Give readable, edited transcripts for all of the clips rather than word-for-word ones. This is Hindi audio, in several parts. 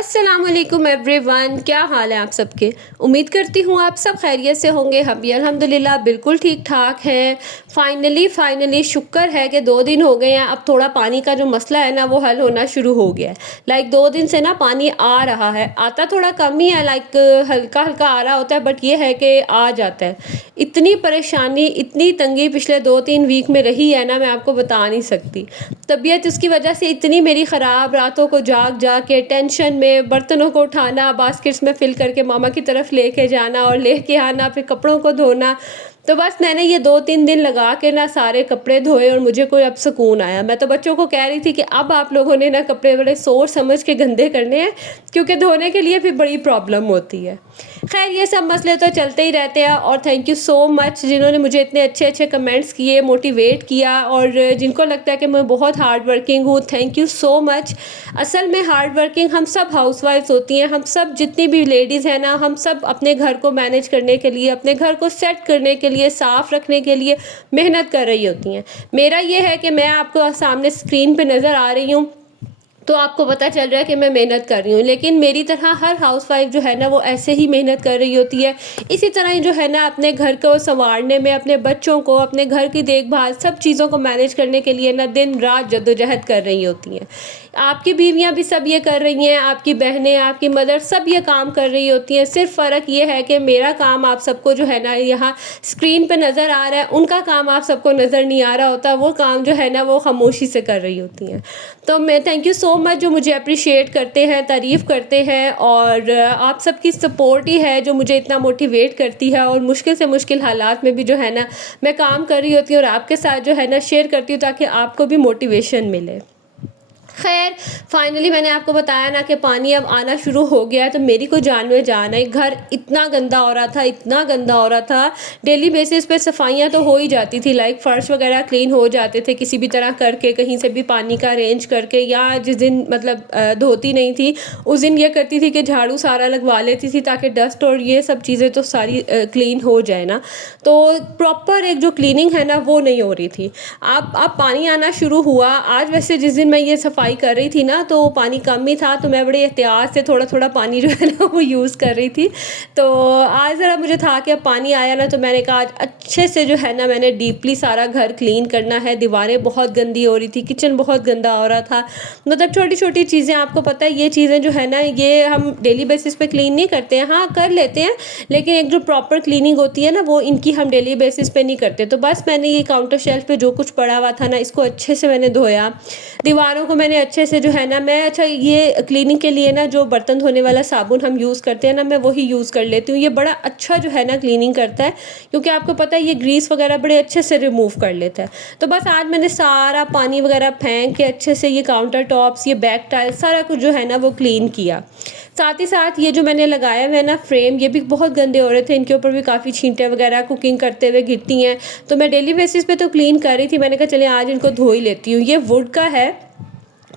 अस्सलामुअलैकुम एवरीवन, क्या हाल है आप सबके। उम्मीद करती हूँ आप सब खैरियत से होंगे। हम भी अल्हम्दुलिल्लाह बिल्कुल ठीक ठाक हैं। फाइनली शुक्र है कि 2 दिन हो गए हैं। अब थोड़ा पानी का जो मसला है ना वो हल होना शुरू हो गया है। 2 दिन से ना पानी आ रहा है, आता थोड़ा कम ही है, हल्का हल्का आ रहा होता है, बट ये है कि आ जाता है। इतनी परेशानी, इतनी तंगी पिछले 2-3 वीक में रही है ना, मैं आपको बता नहीं सकती। तबीयत उसकी वजह से इतनी मेरी ख़राब, रातों को जाग जाग के टेंशन में बर्तनों को उठाना, बास्केट्स में फिल करके मामा की तरफ लेके जाना और लेके आना, फिर कपड़ों को धोना। तो बस मैंने ये 2-3 दिन लगा के ना सारे कपड़े धोए और मुझे कोई अब सुकून आया। मैं तो बच्चों को कह रही थी कि अब आप लोगों ने ना कपड़े बड़े सोच समझ के गंदे करने हैं, क्योंकि धोने के लिए फिर बड़ी प्रॉब्लम होती है। खैर, ये सब मसले तो चलते ही रहते हैं। और थैंक यू सो मच जिन्होंने मुझे इतने अच्छे अच्छे कमेंट्स किए, मोटिवेट किया, और जिनको लगता है कि मैं बहुत हार्ड वर्किंग हूँ, थैंक यू सो मच। असल में हार्ड वर्किंग हम सब हाउसवाइफ्स होती हैं। हम सब जितनी भी लेडीज़ हैं ना, हम सब अपने घर को मैनेज करने के लिए, अपने घर को सेट करने के लिए, साफ़ रखने के लिए मेहनत कर रही होती हैं। मेरा ये है कि मैं आपको सामने स्क्रीन पे नज़र आ रही हूँ तो आपको पता चल रहा है कि मैं मेहनत कर रही हूँ, लेकिन मेरी तरह हर हाउसवाइफ जो है ना वो ऐसे ही मेहनत कर रही होती है। इसी तरह ही जो है ना अपने घर को संवारने में, अपने बच्चों को, अपने घर की देखभाल, सब चीज़ों को मैनेज करने के लिए ना दिन रात जद्दोजहद कर रही होती हैं। आपकी बीवियाँ भी सब ये कर रही हैं, आपकी बहनें, आपकी मदर सब ये काम कर रही होती हैं। सिर्फ फ़र्क ये है कि मेरा काम आप सबको जो है ना यहाँ स्क्रीन पे नज़र आ रहा है, उनका काम आप सबको नज़र नहीं आ रहा होता। वो काम जो है ना वो खामोशी से कर रही होती हैं। तो मैं थैंक यू सो मच जो मुझे अप्रिशिएट करते हैं, तारीफ़ करते हैं, और आप सबकी सपोर्ट ही है जो मुझे इतना मोटिवेट करती है। और मुश्किल से मुश्किल हालात में भी जो है ना मैं काम कर रही होती हूँ और आपके साथ जो है ना शेयर करती हूँ, ताकि आपको भी मोटिवेशन मिले। खैर, फाइनली मैंने आपको बताया ना कि पानी अब आना शुरू हो गया है, तो मेरी कोई जान में जान है। घर इतना गंदा हो रहा था, इतना गंदा हो रहा था। डेली बेसिस पे सफाइयाँ तो हो ही जाती थी, फर्श वगैरह क्लीन हो जाते थे किसी भी तरह करके, कहीं से भी पानी का अरेंज करके, या जिस दिन धोती नहीं थी उस दिन ये करती थी कि झाड़ू सारा लगवा लेती थी, ताकि डस्ट और ये सब चीज़ें तो सारी क्लीन हो जाए ना। तो प्रॉपर एक जो क्लीनिंग है ना वो नहीं हो रही थी। अब पानी आना शुरू हुआ। आज वैसे जिस दिन मैं ये सफाई कर रही थी ना तो पानी कम ही था, तो मैं बड़े एहतियात से थोड़ा थोड़ा पानी जो है ना वो यूज़ कर रही थी। तो आज ज़रा मुझे था कि अब पानी आया ना, तो मैंने कहा आज अच्छे से जो है ना मैंने डीपली सारा घर क्लीन करना है। दीवारें बहुत गंदी हो रही थी, किचन बहुत गंदा हो रहा था। छोटी छोटी चीज़ें, आपको पता है ये चीज़ें जो है ना ये हम डेली बेसिस पे क्लीन नहीं करते हैं। हाँ, कर लेते हैं, लेकिन एक जो प्रॉपर क्लीनिंग होती है ना वो इनकी हम डेली बेसिस पे नहीं करते। तो बस मैंने ये काउंटर शेल्फ पे जो कुछ पड़ा हुआ था ना, इसको अच्छे से मैंने धोया। दीवारों को मैंने अच्छे से जो है ना मैं ये क्लीनिंग के लिए ना जो बर्तन धोने वाला साबुन हम यूज़ करते हैं ना, मैं वही यूज़ कर लेती हूँ। ये बड़ा अच्छा जो है ना क्लीनिंग करता है, क्योंकि आपको पता है ये ग्रीस वगैरह बड़े अच्छे से रिमूव कर लेता है। तो बस आज मैंने सारा पानी वगैरह फेंक के अच्छे से ये काउंटर टॉप्स, ये बैक टाइल, सारा कुछ जो है ना वो क्लीन किया। साथ ही साथ ये जो मैंने लगाया हुआ है ना फ्रेम, ये भी बहुत गंदे हो रहे थे, इनके ऊपर भी काफ़ी छींटे वगैरह कुकिंग करते हुए गिरती हैं। तो मैं डेली बेसिस पे तो क्लीन कर रही थी, मैंने कहा चले आज इनको धो ही लेती हूँ। ये वुड का है।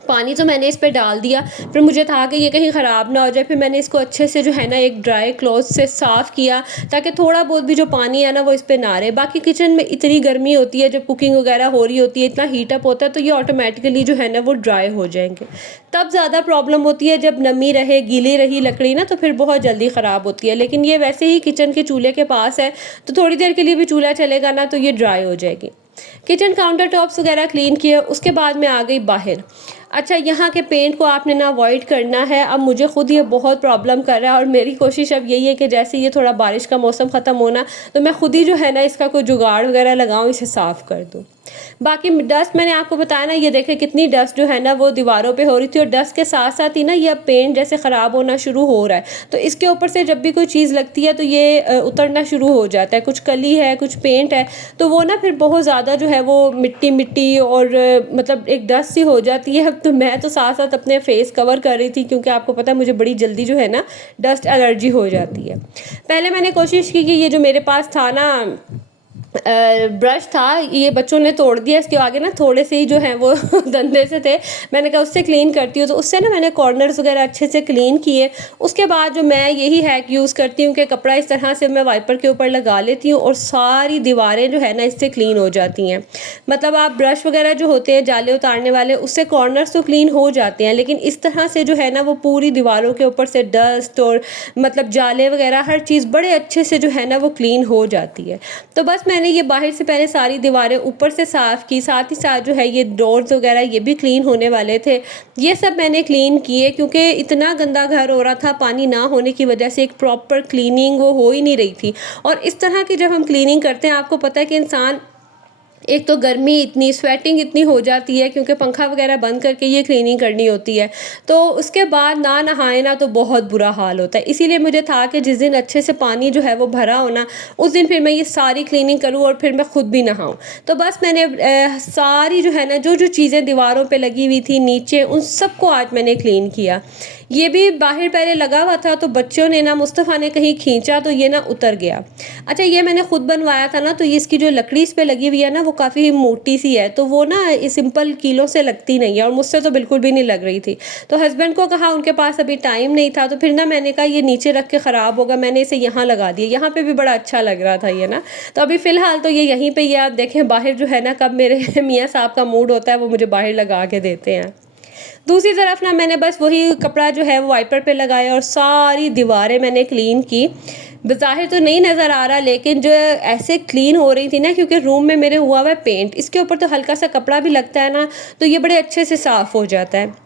पानी तो मैंने इस पे डाल दिया, फिर मुझे था कि ये कहीं ख़राब ना हो जाए। फिर मैंने इसको अच्छे से जो है ना एक ड्राई क्लॉथ से साफ़ किया, ताकि थोड़ा बहुत भी जो पानी है ना वो इस पे ना रहे। बाकी किचन में इतनी गर्मी होती है, जब कुकिंग वगैरह हो रही होती है, इतना हीटअप होता है, तो ये ऑटोमेटिकली जो है ना वो ड्राई हो जाएंगे। तब ज़्यादा प्रॉब्लम होती है जब नमी रहे, गीली रही लकड़ी ना, तो फिर बहुत जल्दी ख़राब होती है। लेकिन ये वैसे ही किचन के चूल्हे के पास है, तो थोड़ी देर के लिए भी चूल्हा चलेगा ना तो ये ड्राई हो जाएगी। किचन काउंटर टॉप्स वगैरह क्लीन किया, उसके बाद मैं आ गई बाहर। अच्छा, यहाँ के पेंट को आपने ना अवॉइड करना है। अब मुझे खुद ये बहुत प्रॉब्लम कर रहा है, और मेरी कोशिश अब यही है कि जैसे ये थोड़ा बारिश का मौसम ख़त्म होना, तो मैं खुद ही जो है ना इसका कोई जुगाड़ वगैरह लगाऊँ, इसे साफ़ कर दूँ। बाकी डस्ट मैंने आपको बताया ना, ये देखें कितनी डस्ट जो है ना वो दीवारों पे हो रही थी, और डस्ट के साथ साथ ही ना ये अब पेंट जैसे ख़राब होना शुरू हो रहा है। तो इसके ऊपर से जब भी कोई चीज़ लगती है तो ये उतरना शुरू हो जाता है। कुछ कली है, कुछ पेंट है, तो वो ना फिर बहुत ज़्यादा जो है वो मिट्टी मिट्टी और एक डस्ट सी हो जाती है। तो मैं तो साथ साथ अपने फेस कवर कर रही थी, क्योंकि आपको पता है मुझे बड़ी जल्दी जो है ना डस्ट एलर्जी हो जाती है। पहले मैंने कोशिश की कि ये जो मेरे पास था ना ब्रश था, ये बच्चों ने तोड़ दिया, इसके आगे ना थोड़े से ही जो हैं वो गंदे से थे। मैंने कहा उससे क्लीन करती हूँ, तो उससे ना मैंने कॉर्नर्स वगैरह अच्छे से क्लीन किए। उसके बाद जो मैं यही हैक यूज़ करती हूँ कि कपड़ा इस तरह से मैं वाइपर के ऊपर लगा लेती हूँ और सारी दीवारें जो है ना इससे क्लीन हो जाती हैं। मतलब आप ब्रश वगैरह जो होते हैं जाले उतारने वाले, उससे कॉर्नर्स तो क्लीन हो जाते हैं, लेकिन इस तरह से जो है ना वो पूरी दीवारों के ऊपर से डस्ट और मतलब जाले वगैरह हर चीज़ बड़े अच्छे से जो है ना वो क्लीन हो जाती है। तो बस मैंने ये बाहर से पहले सारी दीवारें ऊपर से साफ़ की, साथ ही साथ जो है ये डोर्स वगैरह ये भी क्लीन होने वाले थे। ये सब मैंने क्लीन किए क्योंकि इतना गंदा घर हो रहा था, पानी ना होने की वजह से एक प्रॉपर क्लीनिंग वो हो ही नहीं रही थी। और इस तरह की जब हम क्लीनिंग करते हैं, आपको पता है कि इंसान एक तो गर्मी इतनी, स्वेटिंग इतनी हो जाती है क्योंकि पंखा वगैरह बंद करके ये क्लीनिंग करनी होती है, तो उसके बाद ना नहाए ना तो बहुत बुरा हाल होता है। इसीलिए मुझे था कि जिस दिन अच्छे से पानी जो है वो भरा हो ना, उस दिन फिर मैं ये सारी क्लीनिंग करूँ और फिर मैं खुद भी नहाऊँ। तो बस मैंने सारी जो है ना जो जो चीज़ें दीवारों पे लगी हुई थी नीचे, उन सबको आज मैंने क्लीन किया। ये भी बाहर पहले लगा हुआ था, तो बच्चों ने ना, मुस्तफ़ा ने कहीं खींचा तो ये ना उतर गया। अच्छा, ये मैंने खुद बनवाया था ना, तो ये इसकी जो लकड़ी इस पे लगी हुई है ना वो काफ़ी मोटी सी है, तो वो ना सिंपल कीलों से लगती नहीं है और मुझसे तो बिल्कुल भी नहीं लग रही थी। तो हस्बैंड को कहा, उनके पास अभी टाइम नहीं था, तो फिर ना मैंने कहा ये नीचे रख के ख़राब होगा, मैंने इसे यहाँ लगा दिया। यहाँ पे भी बड़ा अच्छा लग रहा था ये ना। तो अभी फ़िलहाल तो ये यहीं पे ही है। आप देखें बाहर जो है ना, कब मेरे मियाँ साहब का मूड होता है वो मुझे बाहर लगा के देते हैं। दूसरी तरफ ना मैंने बस वही कपड़ा जो है वो वाइपर पे लगाया और सारी दीवारें मैंने क्लीन की। ज़ाहिर तो नहीं नज़र आ रहा, लेकिन जो ऐसे क्लीन हो रही थी ना, क्योंकि रूम में मेरे हुआ हुआ है पेंट, इसके ऊपर तो हल्का सा कपड़ा भी लगता है ना, तो ये बड़े अच्छे से साफ़ हो जाता है।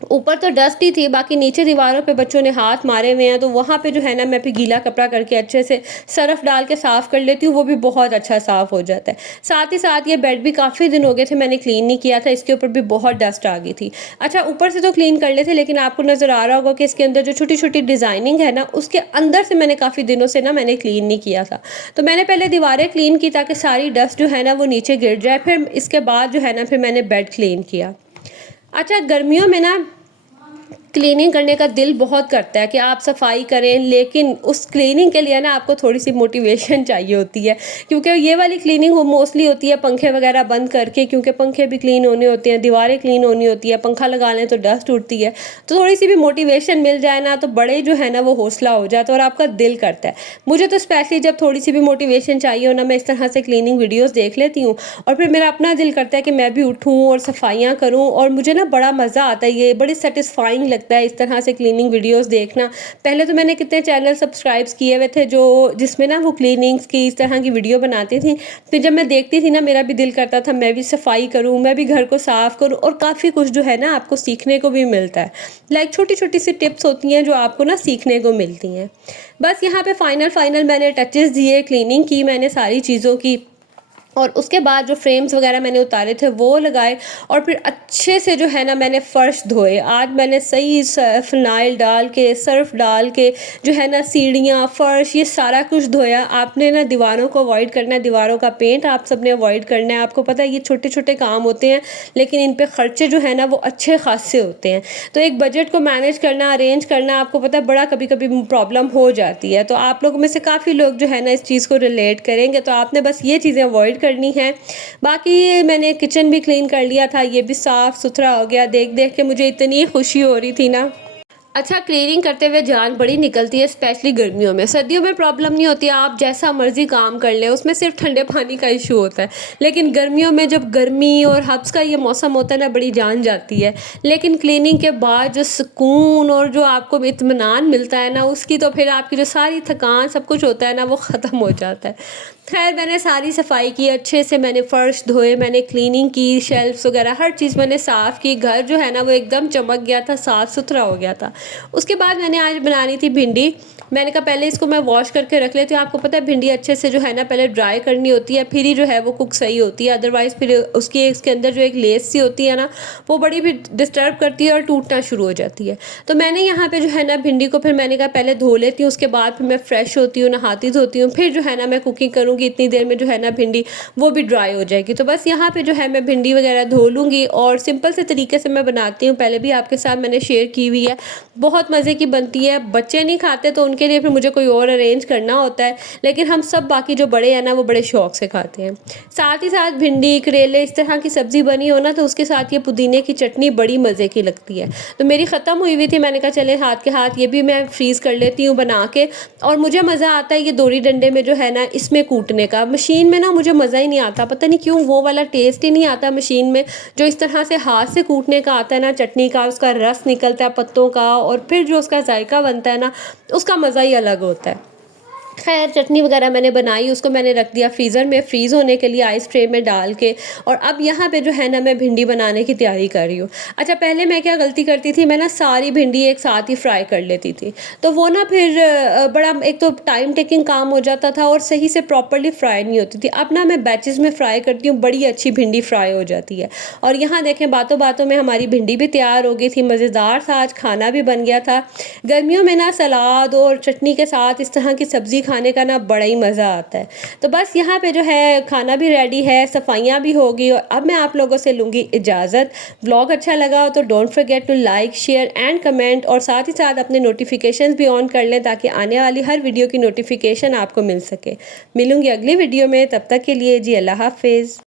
ऊपर तो डस्ट ही थी, बाकी नीचे दीवारों पे बच्चों ने हाथ मारे हुए हैं, तो वहाँ पे जो है ना मैं फिर गीला कपड़ा करके अच्छे से सरफ डाल के साफ़ कर लेती हूँ, वो भी बहुत अच्छा साफ़ हो जाता है। साथ ही साथ ये बेड भी काफ़ी दिन हो गए थे मैंने क्लीन नहीं किया था, इसके ऊपर भी बहुत डस्ट आ गई थी। अच्छा, ऊपर से तो क्लीन कर लेते, लेकिन आपको नज़र आ रहा होगा कि इसके अंदर जो छोटी छोटी डिज़ाइनिंग है ना, उसके अंदर से मैंने काफ़ी दिनों से ना मैंने क्लीन नहीं किया था। तो मैंने पहले दीवारें क्लीन की ताकि सारी डस्ट जो है ना वो नीचे गिर जाए, फिर इसके बाद जो है ना फिर मैंने बेड क्लीन किया। अच्छा, गर्मियों में ना क्लीनिंग करने का दिल बहुत करता है कि आप सफाई करें, लेकिन उस क्लीनिंग के लिए ना आपको थोड़ी सी मोटिवेशन चाहिए होती है, क्योंकि ये वाली क्लीनिंग वो मोस्टली होती है पंखे वगैरह बंद करके, क्योंकि पंखे भी क्लीन होने होते हैं, दीवारें क्लीन होनी होती है, पंखा लगा लें तो डस्ट उड़ती है। तो थोड़ी सी भी मोटिवेशन मिल जाए ना, तो बड़े जो है ना वो हौसला हो जाता है और आपका दिल करता है। मुझे तो स्पेशली जब थोड़ी सी भी मोटिवेशन चाहिए हो ना, मैं इस तरह से क्लीनिंग वीडियोज़ देख लेती हूँ और फिर मेरा अपना दिल करता है कि मैं भी उठूँ और सफाइयाँ करूँ, और मुझे ना बड़ा मज़ा आता है, ये बड़ी सेटिस्फाइंग लगता है इस तरह से क्लीनिंग वीडियोस देखना। पहले तो मैंने कितने चैनल सब्सक्राइब्स किए हुए थे जो जिसमें ना वो क्लीनिंग्स की इस तरह की वीडियो बनाती थी, फिर जब मैं देखती थी ना मेरा भी दिल करता था मैं भी सफाई करूँ, मैं भी घर को साफ़ करूँ, और काफ़ी कुछ जो है ना आपको सीखने को भी मिलता है। लाइक छोटी छोटी सी टिप्स होती हैं जो आपको ना सीखने को मिलती हैं। बस यहाँ पे फाइनल मैंने टचेस दिए, क्लीनिंग की मैंने सारी चीज़ों की, और उसके बाद जो फ्रेम्स वगैरह मैंने उतारे थे वो लगाए, और फिर अच्छे से जो है ना मैंने फ़र्श धोए। आज मैंने सही फ़िनाइल डाल के, सर्फ़ डाल के जो है ना सीढ़ियाँ, फ़र्श, ये सारा कुछ धोया। आपने ना दीवारों को अवॉइड करना है, दीवारों का पेंट आप सबने अवॉइड करना है। आपको पता है ये छोटे छोटे काम होते हैं, लेकिन इन पे ख़र्चे जो है ना वो अच्छे खासे होते हैं। तो एक बजट को मैनेज करना, अरेंज करना, आपको पता है बड़ा कभी कभी प्रॉब्लम हो जाती है। तो आप लोगों में से काफ़ी लोग जो है ना इस चीज़ को रिलेट करेंगे, तो आपने बस ये चीज़ें अवॉइड करनी है। बाकी मैंने किचन भी क्लीन कर लिया था, ये भी साफ़ सुथरा हो गया। देख देख के मुझे इतनी खुशी हो रही थी ना। अच्छा, क्लीनिंग करते हुए जान बड़ी निकलती है, स्पेशली गर्मियों में। सर्दियों में प्रॉब्लम नहीं होती, आप जैसा मर्जी काम कर लें, उसमें सिर्फ ठंडे पानी का इशू होता है। लेकिन गर्मियों में जब गर्मी और हब्स का ये मौसम होता है ना, बड़ी जान जाती है। लेकिन क्लीनिंग के बाद जो सुकून और जो आपको इत्मीनान मिलता है ना, उसकी तो फिर आपकी जो सारी थकान सब कुछ होता है ना वो ख़त्म हो जाता है। खैर, मैंने सारी सफाई की अच्छे से, मैंने फ़र्श धोए, मैंने क्लीनिंग की, शेल्फ्स वगैरह हर चीज़ मैंने साफ़ की। घर जो है ना वो एकदम चमक गया था, साफ़ सुथरा हो गया था। उसके बाद मैंने आज बनानी थी भिंडी। मैंने कहा पहले इसको मैं वॉश करके रख लेती हूँ। आपको पता है भिंडी अच्छे से जो है ना पहले ड्राई करनी होती है, फिर ही जो है वो कुक सही होती है। अदरवाइज़ फिर उसकी इसके अंदर जो एक लेस सी होती है ना, वो बड़ी भी डिस्टर्ब करती है और टूटना शुरू हो जाती है। तो मैंने यहाँ पे जो है ना भिंडी को फिर मैंने कहा पहले धो लेती हूँ, उसके बाद फिर मैं फ्रेश होती हूँ, नहाती धोती हूँ, फिर जो है ना मैं कुकिंग करूँगी। इतनी देर में जो है ना भिंडी वो भी ड्राई हो जाएगी। तो बस यहाँ पे जो है मैं भिंडी वगैरह धो लूँगी और सिंपल से तरीके से मैं बनाती हूँ, पहले भी आपके साथ मैंने शेयर की हुई है। बहुत मज़े की बनती है। बच्चे नहीं खाते तो उनके लिए फिर मुझे कोई और अरेंज करना होता है, लेकिन हम सब बाकी जो बड़े हैं ना वो बड़े शौक़ से खाते हैं। साथ ही साथ भिंडी, करेले इस तरह की सब्ज़ी बनी हो ना तो उसके साथ ये पुदीने की चटनी बड़ी मज़े की लगती है। तो मेरी ख़त्म हुई थी, मैंने कहा चले हाथ के हाथ ये भी मैं फ्रीज़ कर लेती हूँ बना के। और मुझे मज़ा आता है ये दोरी डंडे में जो है ना इसमें कूटने का। मशीन में ना मुझे मज़ा ही नहीं आता, पता नहीं क्यों वो वाला टेस्ट ही नहीं आता मशीन में, जो इस तरह से हाथ से कूटने का आता है ना, चटनी का उसका रस निकलता है पत्तों का और फिर जो उसका जायका बनता है ना, उसका मज़ा ही अलग होता है। खैर चटनी वगैरह मैंने बनाई, उसको मैंने रख दिया फ्रीज़र में फ्रीज़ होने के लिए आइस ट्रे में डाल के। और अब यहाँ पे जो है ना मैं भिंडी बनाने की तैयारी कर रही हूँ। अच्छा, पहले मैं क्या गलती करती थी, मैं ना सारी भिंडी एक साथ ही फ्राई कर लेती थी, तो वो ना फिर बड़ा एक तो टाइम टेकिंग काम हो जाता था और सही से प्रॉपर्ली फ्राई नहीं होती थी। अब ना मैं बैचेस में फ्राई करती हूँ, बड़ी अच्छी भिंडी फ्राई हो जाती है। और यहाँ देखें बातों बातों में हमारी भिंडी भी तैयार हो गई थी, मज़ेदार सा आज खाना भी बन गया था। गर्मियों में ना सलाद और चटनी के साथ इस तरह की सब्ज़ी खाने का ना बड़ा ही मज़ा आता है। तो बस यहाँ पे जो है खाना भी रेडी है, सफाइयाँ भी हो गई और अब मैं आप लोगों से लूँगी इजाज़त। व्लॉग अच्छा लगा हो तो don't forget to like, share and comment और साथ ही साथ अपने नोटिफिकेशंस भी ऑन कर लें ताकि आने वाली हर वीडियो की नोटिफिकेशन आपको मिल सके। मिलूँगी अगली वीडियो में, तब तक के लिए जी अल्लाह हाफ़िज़।